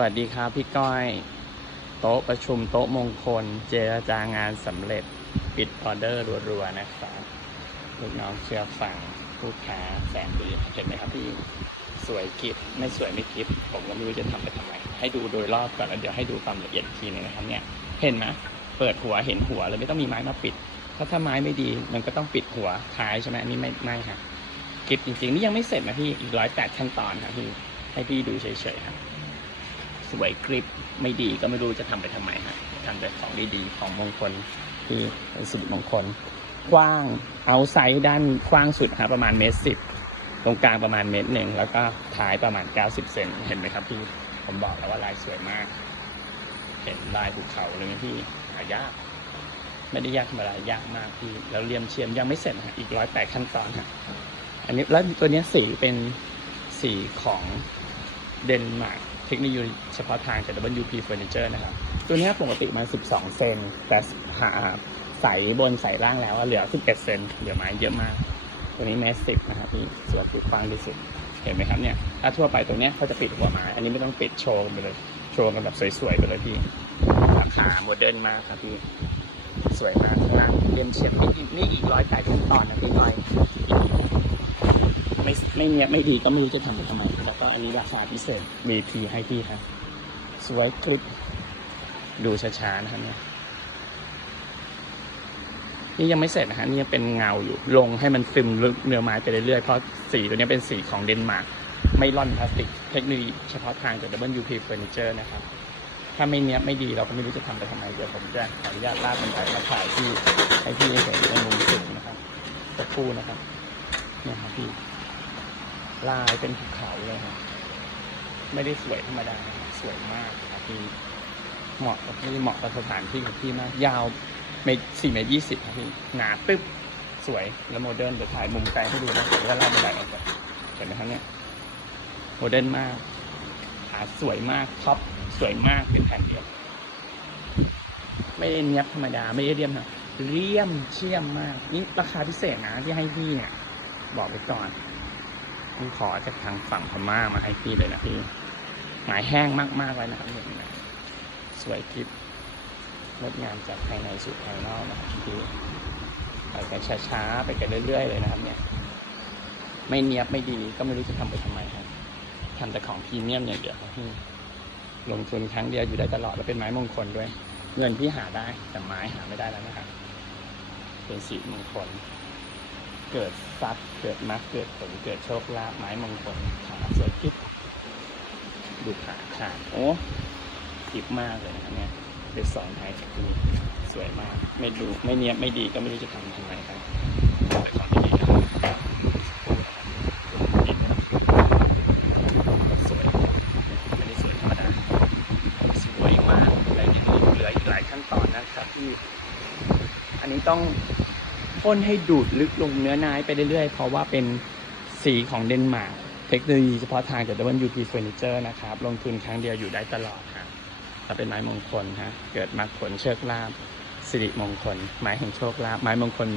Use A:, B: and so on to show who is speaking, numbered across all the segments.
A: สวัสดีครับพี่ก้อย โต๊ะประชุมโต๊ะมงคล เจรจางานสำเร็จปิดออเดอร์รัวๆนะครับลูกน้องเชื่อฟังผู้ค้าแสนดีเห็นไหมครับพี่สวยกิบไม่สวยไม่กิบผมก็ไม่รู้จะทำไปทำไม ให้ดูโดยรอบก่อนแล้วเดี๋ยวให้ดูความละเอียดทีหนึงนะครับเนี่ยเห็นไหมเปิดหัวเห็นหัวเลยไม่ต้องมีไม้มาปิดเพราะถ้าไม้ไม่ดีมันก็ต้องปิดหัวท้ายใช่ไหมอันนี้ไม่ไม่ฮะกิบจริงๆนี่ยังไม่เสร็จนะพี่อีกร้อยแปดขั้นตอนครับพี่ให้พี่ดูเฉยๆครับ สวยกริบไม่ดีก็ไม่รู้จะทำไปทำไมฮะทำแต่ของดีๆของมงคลคือเป็นสิริมงคล กว้างเอาไซส์ด้านกว้างสุดฮะประมาณเมตรสิบตรงกลางประมาณเมตรหนึ่งแล้วก็ท้ายประมาณ 90 เซนเห็นไหมครับพี่ผมบอกแล้วว่าลายสวยมาก เห็นลายภูเขาเลยไหมพี่หายาก ไม่ได้ยากธรรมดายากมากพี่แล้วเรียมเชียมยังไม่เสร็จฮะอีกร้อยแปดขั้นตอนฮะอันนี้แล้วตัวนี้สีเป็นสีของเดนมาร์ก เทคโนโลยีเฉพาะทางจาก WP Furniture นะครับ ตัวนี้ปกติมัน 12 เซน แต่หาใส่บนใส่ล่างแล้วเหลือ 11 เซน เหลือไม้เยอะมาก ตัวนี้เมตรสิบนะครับพี่สวยสุดฟังที่สุด เห็นไหมครับเนี่ย ถ้าทั่วไปตัวเนี้ยเขาจะปิดหัวไม้ อันนี้ไม่ต้องปิดโชว์กันไปเลย โชว์กันแบบสวยๆไปเลยพี่ ราคาโมเดิร์นมากครับพี่ สวยมากข้างล่างเรียมเฉียบนี่อีกนี่อีกร้อยแปดขั้นตอนนะพี่น้อย ไม่ไม่เนี้ยบไม่ดีก็ไม่รู้จะทำไปทำไม แล้วก็อันนี้ราคาพิเศษ VP ให้พี่ครับ สวยคลิป ดูช้าๆนะครับเนี่ยนี่ยังไม่เสร็จนะฮะนี่ยังเป็นเงาอยู่ ลงให้มันซึมลึกเนื้อไม้ไปเรื่อยๆ เพราะสีตัวนี้เป็นสีของเดนมาร์ก ไม่ร่อนพลาสติก เทคโนโลยีเฉพาะทางจาก WP Furniture นะครับ ถ้าไม่เนี้ยบไม่ดีเราก็ไม่รู้จะทำไปทำไม เดี๋ยวผมจะขออนุญาตลากมันไปมาถ่ายที่ให้พี่เห็นในมุมสูงนะครับสักครู่นะครับ ลายเป็นภูเขาเลยครับไม่ได้สวยธรรมดาสวยมากครับพี่เหมาะกับพี่เหมาะกับสถานที่ของพี่มากยาวเมตรสี่เมตรยี่สิบครับพี่หนาตึ๊บสวยแล้วโมเดิร์นเดี๋ยวถ่ายมุมไกลให้ดูนะเดี๋ยวลากบันไดออกไปเห็นไหมครับเนี่ยโมเดิร์นมากขาสวยมากท็อปสวยมากเป็นแผ่นเดียวไม่ได้เนี้ยบธรรมดาไม่ได้เรียมนะเรียมเชี่ยมมาก นี่ราคาพิเศษนะที่ให้พี่เนี่ย บอกไปก่อน ต้องขอจากทางฝั่งพม่ามาให้พี่เลยนะพี่หมายแห้งมากๆเลยนะครับเห็นไหมสวยคลิปงดงามจากภายในสู่ภายนอกนะครับพี่ไปกันช้าๆไปกันเรื่อยๆเลยนะครับ เนี่ย ไม่เนียบไม่ดีก็ไม่รู้จะทำไปทำไมครับทำแต่ของพรีเมียมอย่างเดียวครับพี่ลงทุนครั้งเดียวอยู่ได้ตลอดแล้วเป็นไม้มงคลด้วย เงินพี่หาได้แต่ไม้หาไม่ได้แล้วนะครับเป็นสีมงคล เกิดทรัพย์เกิดมรรคเกิดผลเกิดโชคลาภไม้มงคลขาสวยกิ๊บดูขาขาดโอ้กิ๊บมากเลยนะครับเนี่ยเป็นสองไทยจากที่นี่สวยมาก ไม่ดูไม่เนี้ยบไม่ดีก็ไม่รู้จะทำทำไมครับเป็นของที่ดีนะครับดีนะครับสวยไม่ได้สวยธรรมดาสวยมากและยังเหลืออีกหลายขั้นตอนนะครับที่ อันนี้ต้อง พ่นให้ดูดลึกลงเนื้อไม้ไปเรื่อยๆ เพราะว่าเป็นสีของเดนมาร์กเทคโนโลยีเฉพาะทางจาก WP Furniture นะครับ ลงทุนครั้งเดียวอยู่ได้ตลอดครับถ้าเป็นไม้มงคลฮะเกิดมรรคผลโชคลาภสิริมงคล ไม้แห่งโชคลาภไม้มงคล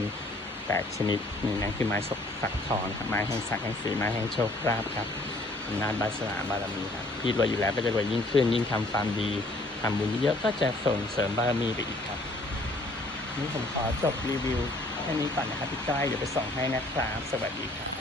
A: แปดชนิดนี่นั่นคือไม้สกฝักทองครับไม้แห่งศักแห่งศรีไม้แห่งโชคลาภครับอำนาจบาสนาบารมีครับพี่รวยอยู่แล้วก็จะรวยยิ่งขึ้น ยิ่งทำความดีทำบุญเยอะก็จะส่งเสริมบารมีไปอีกครับนี่ผมขอจบรีวิว แค่นี้ก่อนนะครับพี่ก้อยเดี๋ยวไปส่งให้นะครับ สวัสดีครับ